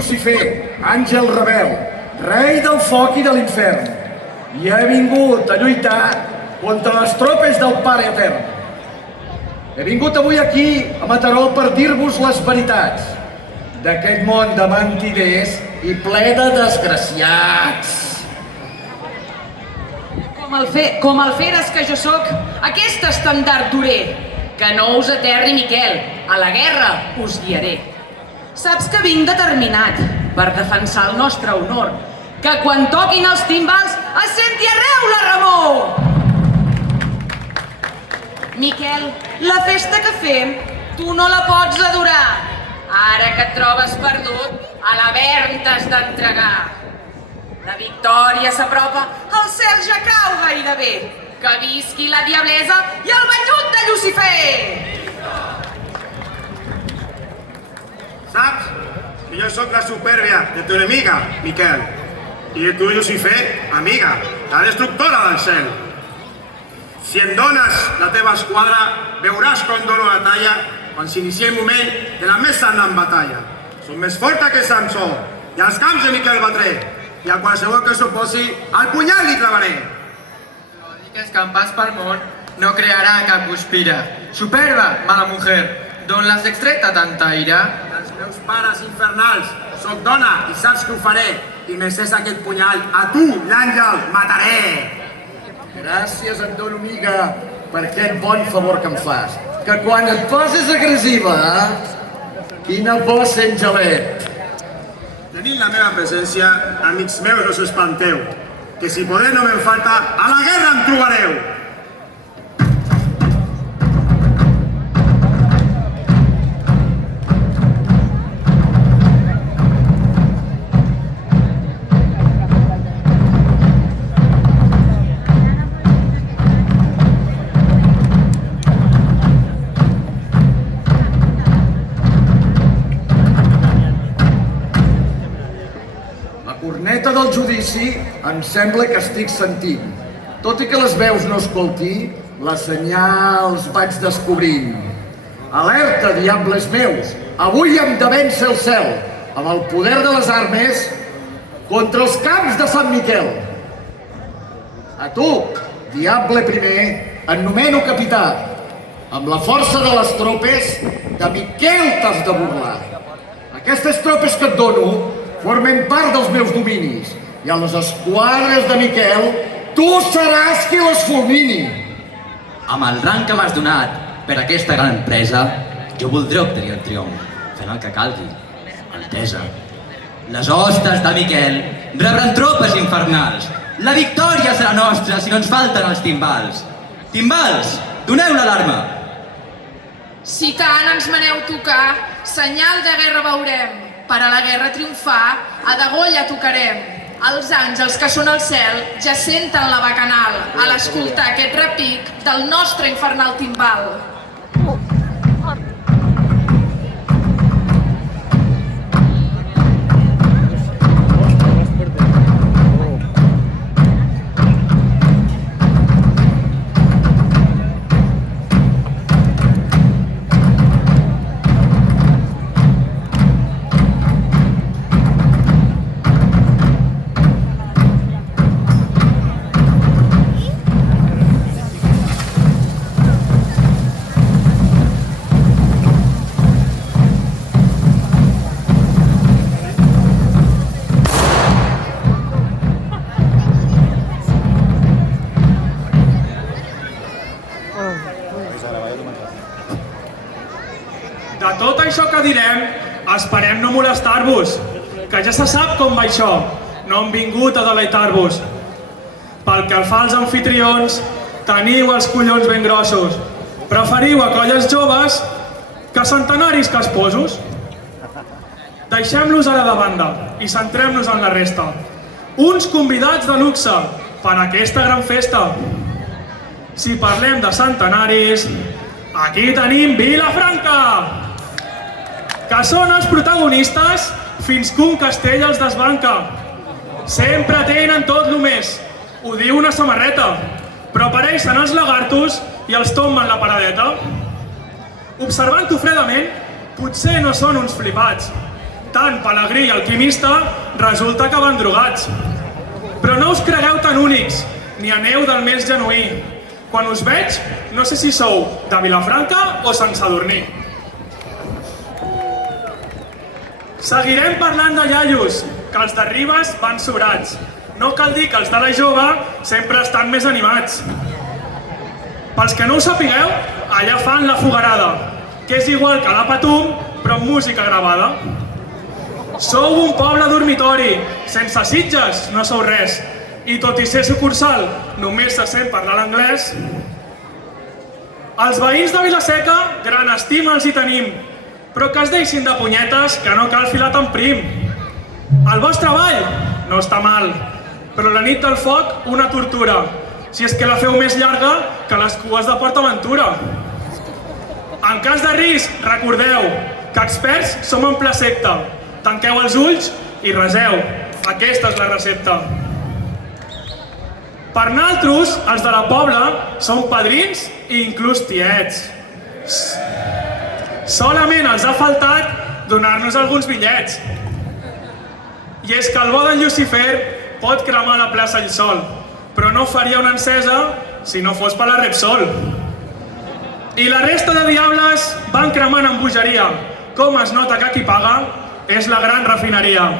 Lucifer, àngel rebel, rei del foc i de l'infern, i he vingut a lluitar contra les tropes del Pare Etern. He vingut avui aquí, a Mataró, per dir-vos les veritats d'aquest món de mentiders i ple de desgraciats. Com el feres que jo sóc, aquest estendard duré, que no us aterri Miquel, a la guerra us guiaré. Saps que vinc determinat per defensar el nostre honor, que quan toquin els timbals es senti arreu la remor. Miquel, la festa que fem, tu no la pots adorar. Ara que et trobes perdut, a l'Avern t'has d'entregar. La victòria s'apropa, el cel ja cau gairebé. Que visqui la diablesa i el vellut de Lucifer! Saps que jo sóc la supèrbia de tu enemiga, Miquel, i de tu, Lucifer, amiga, la destructora del cel. Si em dones la teva esquadra, veuràs com dono la talla quan s'inicia el moment de la més sagnant batalla. Som més forta que Samsó, i als camps de Miquel batré, i a qualsevol que s'oposi, al punyal li travaré. L'odi que escampàs pel món no crearà cap guspira. Superba, mala mujer, d'on l'has extreta tanta ira? Dels meus pares infernals, soc dona i saps que ho faré, i més és aquest punyal, a tu, l'àngel, mataré. Gràcies et dono, amiga, per aquest bon favor que em fas. Que quan et poses agressiva, quina por sent gelet. Tenint la meva presència, amics meus, no us espanteu, que si poder no me'n falta, a la guerra em trobareu. Corneta del judici em sembla que estic sentint. Tot i que les veus no escolti, les senyals vaig descobrint. Alerta, diables meus! Avui hem de vèncer el cel, amb el poder de les armes, contra els camps de Sant Miquel. A tu, diable primer, et nomeno capità. Amb la força de les tropes, de Miquel t'has de burlar. Aquestes tropes que et dono formen part dels meus dominis, i a les esquadres de Miquel, tu seràs qui les fulmini. Amb el rang que m'has donat per aquesta gran empresa, jo voldré obtenir el triomf, fent el que calgui, Altesa. Les hostes de Miquel rebran tropes infernals. La victòria serà nostra si no ens falten els timbals. Timbals, doneu l'alarma. Si tant ens maneu tocar, senyal de guerra veurem. Per a la guerra triomfar, a degolla tocarem. Els àngels que són al cel ja senten la bacanal a l'escoltar aquest repic del nostre infernal timbal. De tot això que direm, esperem no molestar-vos, que ja se sap com va això, no hem vingut a deleitar-vos. Pel que fa als anfitrions, teniu els collons ben grossos. Preferiu a colles joves que centenaris casposos. Deixem-los ara de banda i centrem-nos en la resta. Uns convidats de luxe per a aquesta gran festa. Si parlem de centenaris, aquí tenim Vilafranca, que són els protagonistes fins que un castell els desbanca. Sempre tenen tot lo més, ho diu una samarreta, però apareixen els lagartos i els tomben la paradeta. Observant-ho fredament, potser no són uns flipats, tant Pelegrí i Alquimista resulta que van drogats. Però no us cregueu tan únics, ni aneu del més genuí. Quan us veig, no sé si sou de Vilafranca o Sant Sadurní. Seguirem parlant de iaios, que els de Ribes van sobrats. No cal dir que els de la Jove sempre estan més animats. Pels que no ho sapigueu, allà fan la Foguerada, que és igual que la Patum, però amb música gravada. Sou un poble dormitori, sense Sitges no sou res, i tot i ser sucursal, només se sent parlar l'anglès. Els veïns de Vilaseca, gran estima els hi tenim, però que es deixin de punyetes, que no cal filar tan prim. El vostre ball no està mal, però la nit del foc una tortura, si és que la feu més llarga que les cues de PortAventura. En cas de risc, recordeu que experts som en ple secte. Tanqueu els ulls i reseu. Aquesta és la recepta. Per naltros, els de la Pobla, són padrins i inclús tiets. Solament els ha faltat donar-nos alguns bitllets. I és que el bo d'en Llucifer pot cremar la plaça El Sol, però no faria una encesa si no fos per la Repsol. I la resta de diables van cremant amb bogeria. Com es nota que qui paga és la gran refineria.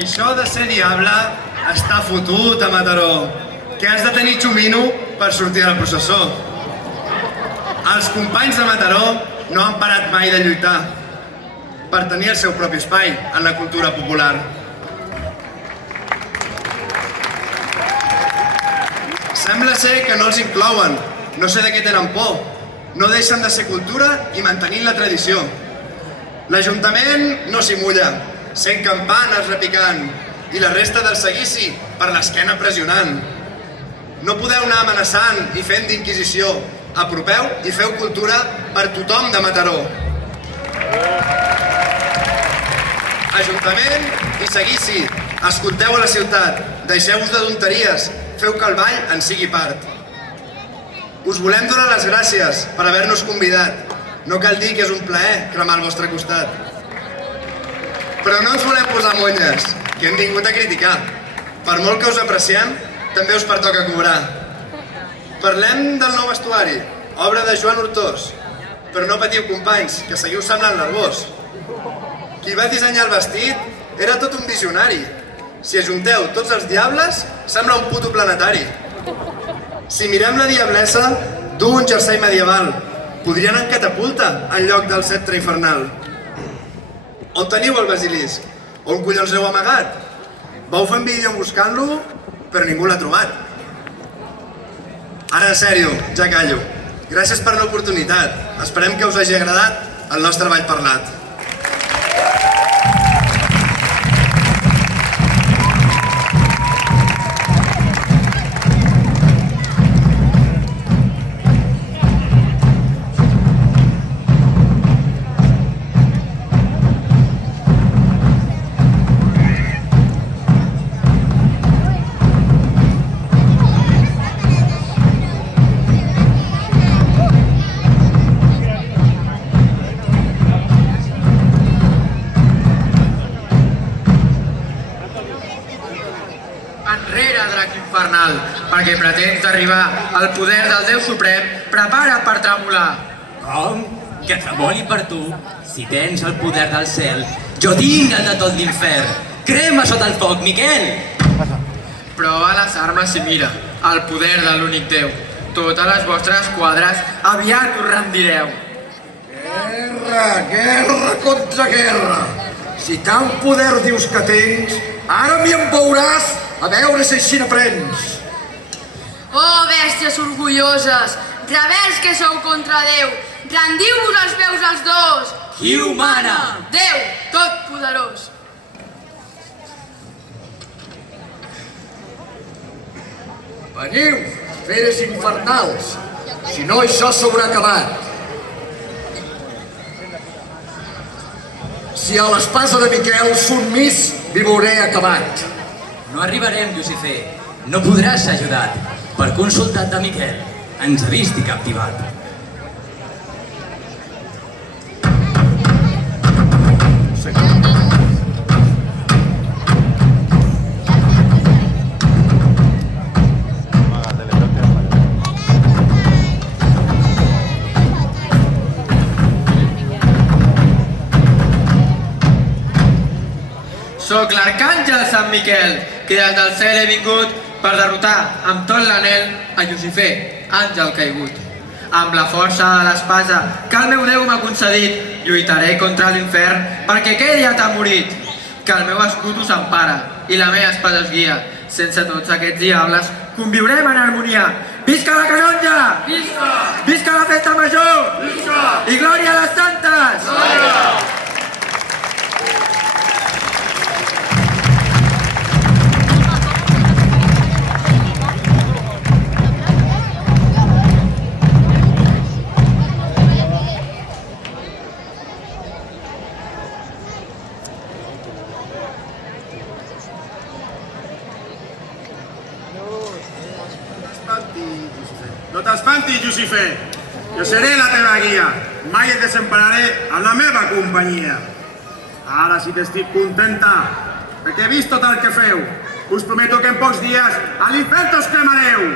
Això de ser diable està fotut a Mataró, que has de tenir xumino per sortir a la processó. Els companys de Mataró no han parat mai de lluitar per tenir el seu propi espai en la cultura popular. Sembla ser que no els inclouen, no sé de què tenen por, no deixen de ser cultura i mantenint la tradició. L'Ajuntament no s'hi mulla, sent campanes repicant i la resta del seguici per l'esquena pressionant. No podeu anar amenaçant i fent d'inquisició. Apropeu i feu cultura per tothom de Mataró. Ajuntament i seguici, escolteu a la ciutat, deixeu-vos de tonteries, feu que el ball en sigui part. Us volem donar les gràcies per haver-nos convidat. No cal dir que és un plaer cremar al vostre costat. Però no ens volem posar monyes, que hem vingut a criticar. Per molt que us apreciem, també us pertoca cobrar. Parlem del nou vestuari, obra de Joan Hortós. Però no patiu, companys, que seguiu semblant nervós. Qui va dissenyar el vestit era tot un visionari. Si ajunteu tots els diables, sembla un puto planetari. Si mirem la diablessa, du un jersei medieval. Podria anar en catapulta en lloc del ceptre infernal. On teniu el basilisc? On collons l'heu amagat? Vau fer un vídeo buscant-lo, però ningú l'ha trobat. Ara, en sèrio, ja callo. Gràcies per l'oportunitat. Esperem que us hagi agradat el nostre ball parlat. Enrere, drac infernal, perquè pretens arribar al poder del Déu Suprem, prepara't per tremolar. Com? Que tremoli per tu? Si tens el poder del cel, jo tinc el de tot l'infern. Crema sota el foc, Miquel! Prova les armes i mira, el poder de l'únic Déu. Totes les vostres quadres aviat us rendireu. Guerra, guerra contra guerra. Si tant poder dius que tens, ara m'hi veuràs a veure si així n'aprens. Oh, bèsties orgulloses, rebels que sou contra Déu, Rendiu-vos els peus als dos! Qui ho mana? Déu, tot poderós! Veniu, feres infernals, si no això s'haurà acabat. Si a l'espasa de Miquel submís, m'hi veuré acabat. No arribarem, Lucifer. No podràs ser ajudat, perquè un soldat de Miquel ens ha vist i captivat. Soc l'arcàngel Sant Miquel, que des del cel he vingut per derrotar amb tot l'anel a Lucifer, àngel caigut. Amb la força de l'espasa que el meu Déu m'ha concedit, lluitaré contra l'infern perquè quedi atemorit. Que el meu escut us empara i la meva espasa us guia. Sense tots aquests diables conviurem en harmonia. Visca la canonja! Visca! Visca la festa major! Visca! I glòria a les santes! Glòria! No t'espantis, Lucifer. Jo seré la teva guia. Mai et desempararé amb la meva companyia. Ara sí que estic contenta, perquè he vist tot el que feu. Us prometo que en pocs dies a l'infern us cremareu.